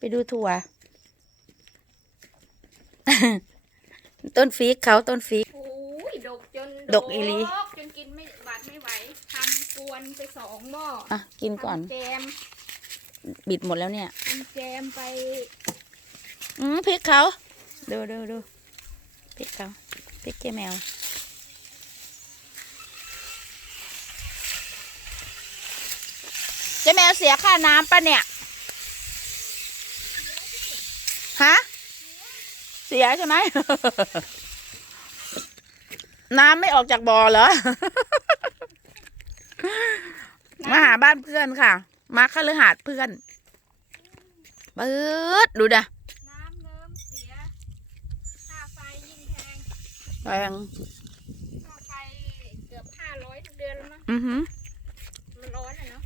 ไปดูถั่ว ต้นฟีกเขาต้นฟีก โอ้ยดกจนดกอีหลี จนกินไม่หวาดไม่ไหวทำกวนไปสองหม้ออะ กินก่อน ทำแจมบิดหมดแล้วเนี่ย ทำแจมไปอืมพริกเขา ดูดูดูพริกเขาพริกเจ๊แมว เจ๊แมวเสียค่าน้ำปะเนี่ย ฮะ เสียใช่ไหม น้ำไม่ออกจากบ่อเหรอ มาหาบ้านเพื่อนค่ะ มาคฤหาสน์เพื่อนปื๊ดดูนะน้ำเนิ้มเสียค่าไฟยิ่งแพงแพงค่าไฟเกือบห้าร้อยทุกเดือนแล้วนะอือหือมันร้อนอะเนาะ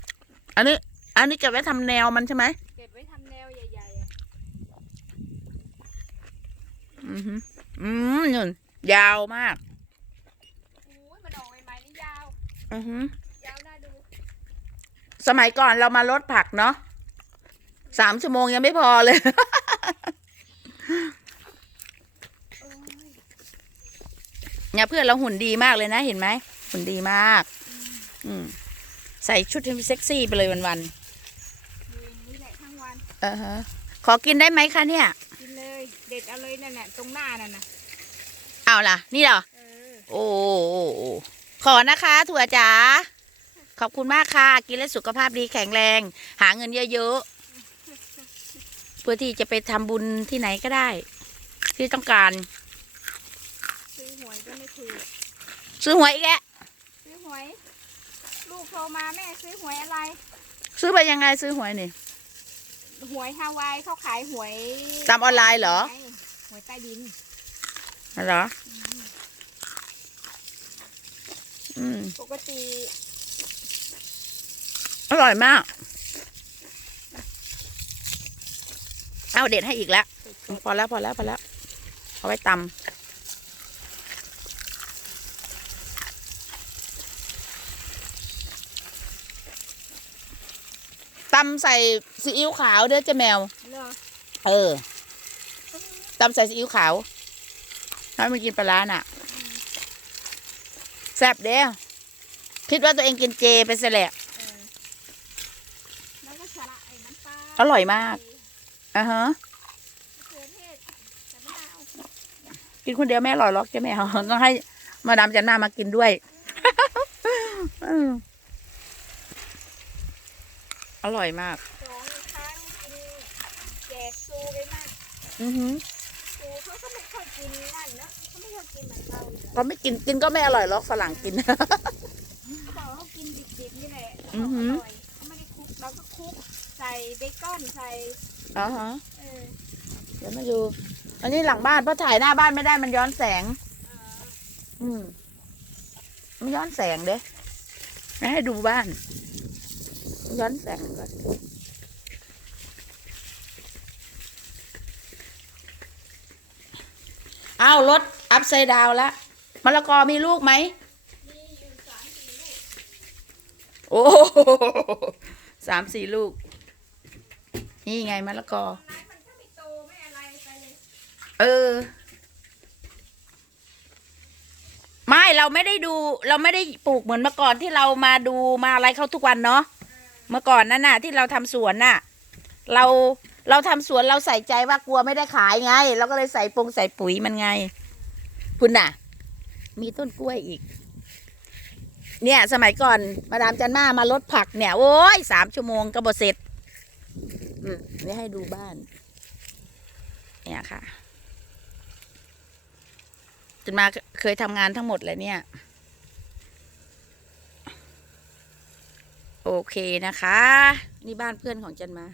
อันนี้ อันนี้เก็บไว้ทำแนวมันใช่ไหม เก็บไว้ทำแนวใหญ่ๆอะ อือหืออืมนุ่นยาวมาก โอ้ยมันออกใหม่ๆนี่ยาว อือหือยาวน่าดู สมัยก่อนเรามาลดผักเนาะสามชั่วโมงยังไม่พอเลยโอ้ยเนี่ยเพื่อนเราหุ่นดีมากเลยนะเห็นไหมหุ่นดีมาก อืมใส่ชุดที่เซ็กซี่ไปเลยวันอยู่อย่างนี้แหละทั้งวันๆเออฮะขอกินได้ไหมคะเนี่ยกิน เลยเด็ดเอาเลยนั่นน่ะตรงหน้านั่นน่ะเอาล่ะ นี่เหรอ เออโอ้โอ้โอ้ขอนะคะ ถั่วจ๋า ขอบคุณมากค่ะ กินแล้วสุขภาพดีแข็งแรง หาเงินเยอะๆ เพื่อที่จะไปทำบุญที่ไหนก็ได้ ที่ต้องการ ซื้อหวยก็ไม่ถูกซื้อหวยอีกแล้วซื้อหวย ลูกโทรมาแม่ซื้อหวยอะไร ซื้อไปยังไงซื้อหวยนี่ หวยฮาวายเขาขายหวยตามออนไลน์เหรอ หวยใต้ดินเหรอ อืม ปกติอร่อยมาก เอาเด็ดให้อีกแล้ว พอแล้วพอแล้วพอแล้ว เอาไว้ตำ ตำใส่ซีอิ๊วขาวเด้อเจ๊แมวเนาะเออตำใส่ซีอิ๊วขาวให้มันกินปลาร้าน่ะแซ่บเด้อคิดว่าตัวเองกินเจไปซะแหละ เออแล้วก็สละไอ้น้ำปลาอร่อยมาก อ่าฮะ มะเขือเทศแต่มะนาวกินคนเดียวไม่อร่อยหรอกเจ๊แมว ต้องให้มาดามจันนามากินด้วยอืม อร่อยมากสองครั้งกินแจกซูไปมากอือหือซูเขาก็ไม่ค่อยกินนั่นเนอะเขาไม่ค่อยกินเหมือนเราเลยเขาไม่กินกินก็ไม่อร่อยหรอกฝรั่งกิน เขาบอกเขากินดิบๆนี่แหละอือหือร่อยเขาไม่ได้คลุกเราก็คลุกใส่เบคอนใส่อ๋อฮะเออเดี๋ยวมาดู อันนี้หลังบ้านเพราะถ่ายหน้าบ้านไม่ได้มันย้อนแสง เอออืมมันย้อนแสงเด้ไม่ให้ดูบ้านมัน ย้อนแสงก่อนอ้าวรถอัพไซด์ดาวแล้วมะละกอมีลูกไหมมีอยู่สามสี่ลูกโอ้โหสามสี่ลูก นี่ไงมะละกอตรงนั้นมันก็ไม่โตไม่อะไรไปเลยเออ ไม่เราไม่ได้ดู เราไม่ได้ปลูกเหมือนเมื่อก่อนที่เรามาดูมาอะไรเขาทุกวันเนาะ เมื่อก่อนนั่นน่ะ ที่เราทำสวนน่ะ เราเราทำสวนเราใส่ใจว่ากลัวไม่ได้ขายไง เราก็เลยใส่ปงใส่ปุ๋ยมันไง คุณน่ะ มีต้นกล้วยอีก เนี่ย สมัยก่อนมาดามจันมามาลดผักเนี่ย โอ้ยสามชั่วโมงก็บเสร็จอืมนี่ให้ดูบ้าน เนี่ยค่ะจนมาเคยทำงานทั้งหมดเลยเนี่ย โอ เคนะคะ นี่บ้านเพื่อนของจันมา